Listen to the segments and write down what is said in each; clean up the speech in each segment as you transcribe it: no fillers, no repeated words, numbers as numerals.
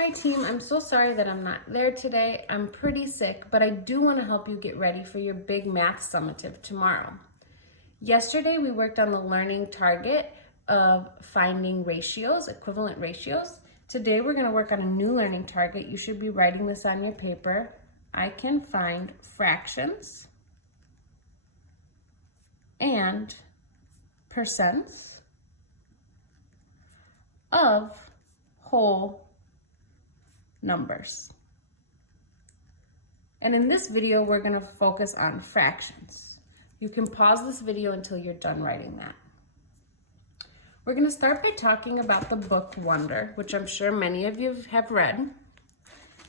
Hi team, I'm so sorry that I'm not there today. I'm pretty sick, but I do want to help you get ready for your big math summative tomorrow. Yesterday we worked on the learning target of finding ratios, equivalent ratios. Today we're going to work on a new learning target. You should be writing this on your paper. I can find fractions and percents of whole numbers. And in this video, we're going to focus on fractions. You can pause this video until you're done writing that. We're going to start by talking about the book Wonder, which I'm sure many of you have read.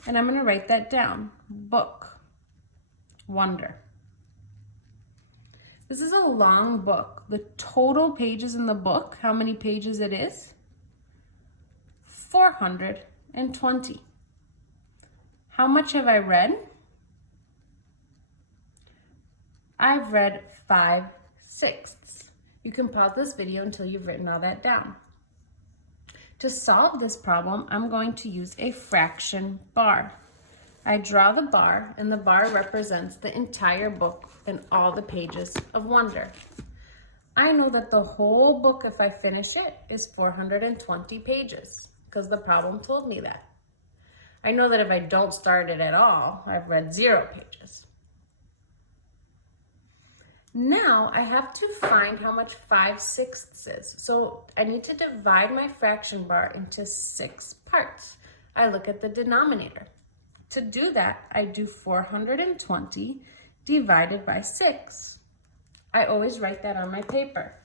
And I'm going to write that down. Book Wonder. This is a long book. The total pages in the book, how many pages it is? 420. How much have I read? I've read 5/6. You can pause this video until you've written all that down. To solve this problem, I'm going to use a fraction bar. I draw the bar, and the bar represents the entire book and all the pages of Wonder. I know that the whole book, if I finish it, is 420 pages, because the problem told me that. I know that if I don't start it at all, I've read 0 pages. Now I have to find how much 5/6 is. So I need to divide my fraction bar into 6 parts. I look at the denominator. To do that, I do 420 divided by 6. I always write that on my paper.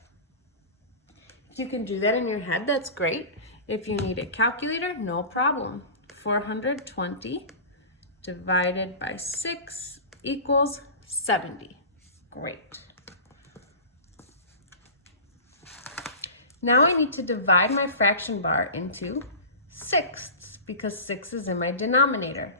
If you can do that in your head, that's great. If you need a calculator, no problem. 420 divided by 6 equals 70. Great. Now I need to divide my fraction bar into sixths because 6 is in my denominator.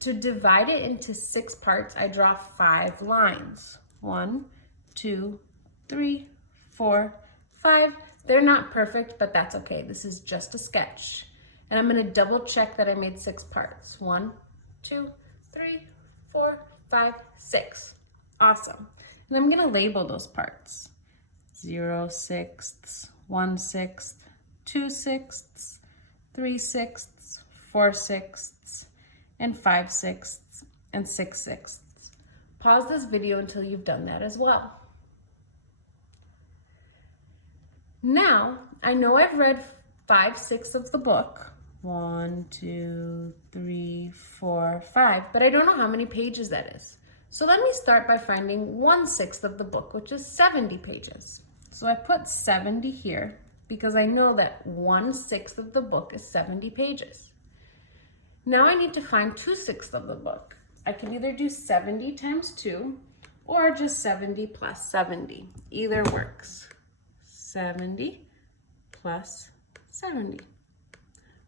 To divide it into 6 parts, I draw 5 lines. 1, 2, 3, 4, 5. They're not perfect, but that's okay. This is just a sketch. And I'm going to double check that I made 6 parts. 1, 2, 3, 4, 5, 6. Awesome. And I'm going to label those parts. 0/6, 1/6, 2/6, 3/6, 4/6, and 5/6, and 6/6. Pause this video until you've done that as well. Now, I know I've read 5/6 of the book. 1, 2, 3, 4, 5, but I don't know how many pages that is. So let me start by finding 1/6 of the book, which is 70 pages. So I put 70 here because I know that 1/6 of the book is 70 pages. Now I need to find 2/6 of the book. I can either do 70 times 2 or just 70 plus 70. Either works. 70 plus 70.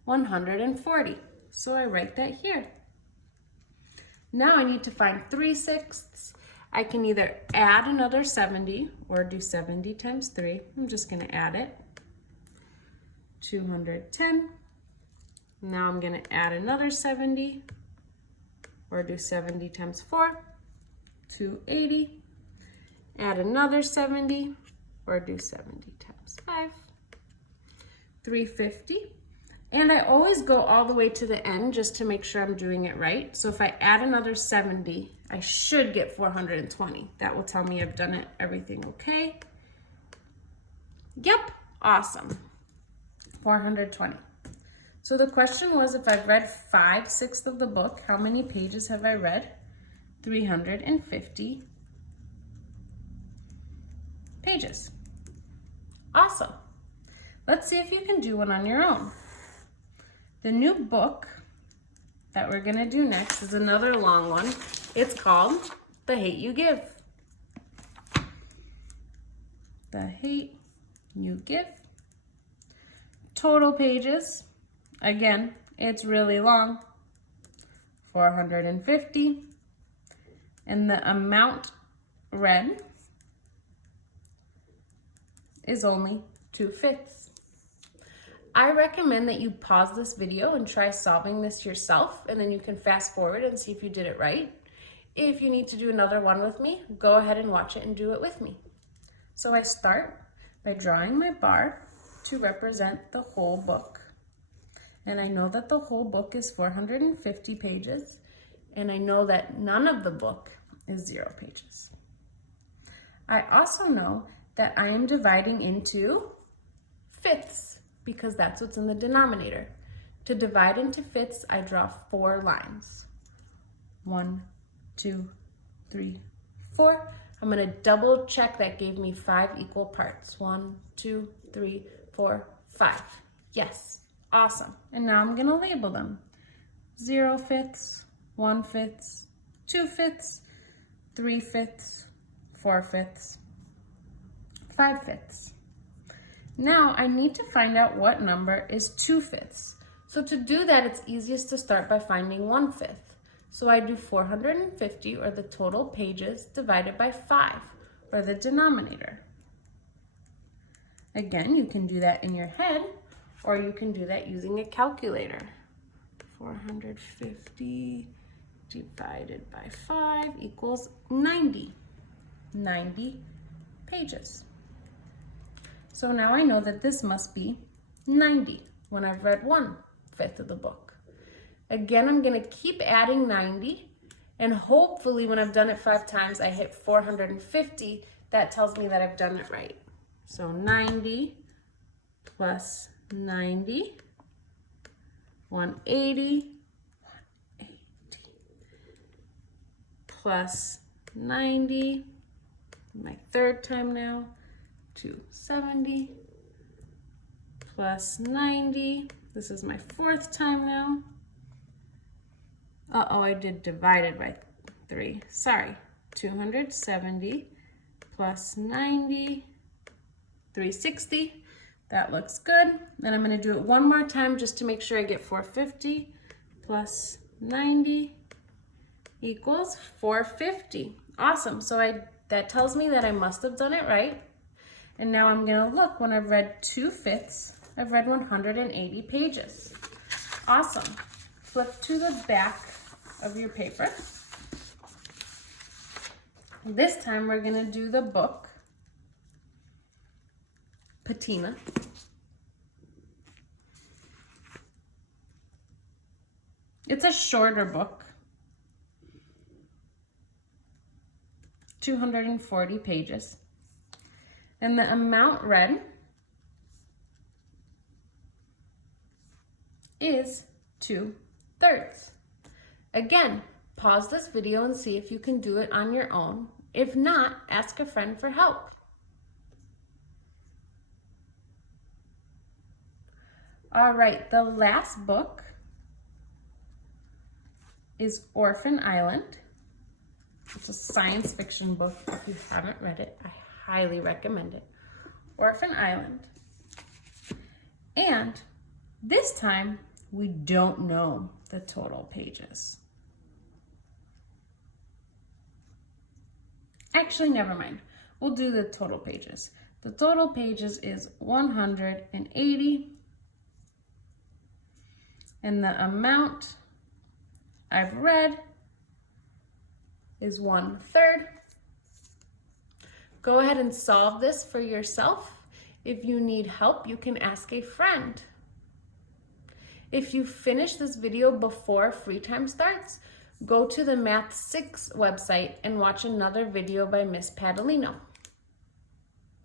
140. So I write that here. Now I need to find 3/6. I can either add another 70 or do 70 times 3. I'm just going to add it. 210. Now I'm going to add another 70 or do 70 times 4. 280. Add another 70 or do 70 times 5. 350. And I always go all the way to the end just to make sure I'm doing it right. So if I add another 70, I should get 420. That will tell me I've done it, everything okay. Yep, awesome. 420. So the question was, if I've read 5/6 of the book, how many pages have I read? 350 pages. Awesome. Let's see if you can do one on your own. The new book that we're going to do next is another long one. It's called The Hate You Give. The Hate You Give. Total pages, again, it's really long, 450. And the amount read is only 2/5. I recommend that you pause this video and try solving this yourself, and then you can fast forward and see if you did it right. If you need to do another one with me, go ahead and watch it and do it with me. So I start by drawing my bar to represent the whole book. And I know that the whole book is 450 pages, and I know that none of the book is 0 pages. I also know that I am dividing into fifths because that's what's in the denominator. To divide into fifths, I draw 4 lines. 1, 2, 3, 4. I'm going to double check that gave me 5 equal parts. 1, 2, 3, 4, 5. Yes, awesome. And now I'm going to label them. 0 fifths, 1 fifths, 2 fifths, 3 fifths, 4 fifths, 5 fifths. Now I need to find out what number is 2 fifths. So to do that, it's easiest to start by finding 1 fifth. So I do 450, or the total pages, divided by 5, or the denominator. Again, you can do that in your head, or you can do that using a calculator. 450 divided by 5 equals 90. 90 pages. So now I know that this must be 90 when I've read 1 fifth of the book. Again, I'm going to keep adding 90, and hopefully when I've done it 5 times, I hit 450. That tells me that I've done it right. So 90 plus 90, 180, 180 plus 90, my 3rd time now, 270 plus 90. This is my 4th time now. Uh-oh, I did divided by 3. Sorry. 270 plus 90, 360. That looks good. Then I'm going to do it one more time just to make sure I get 450 plus 90 equals 450. Awesome. So that tells me that I must have done it right. And now I'm going to look. When I've read 2 fifths, I've read 180 pages. Awesome. Flip to the back of your paper. This time we're going to do the book Patina. It's a shorter book, 240 pages. And the amount read is 2/3. Again, pause this video and see if you can do it on your own. If not, ask a friend for help. All right, the last book is Orphan Island. It's a science fiction book. If you haven't read it, I highly recommend it. Orphan Island. And this time, we don't know the total pages. Actually, never mind. We'll do the total pages. The total pages is 180. And the amount I've read is 1/3. Go ahead and solve this for yourself. If you need help, you can ask a friend. If you finish this video before free time starts, go to the Math 6 website and watch another video by Miss Padalino.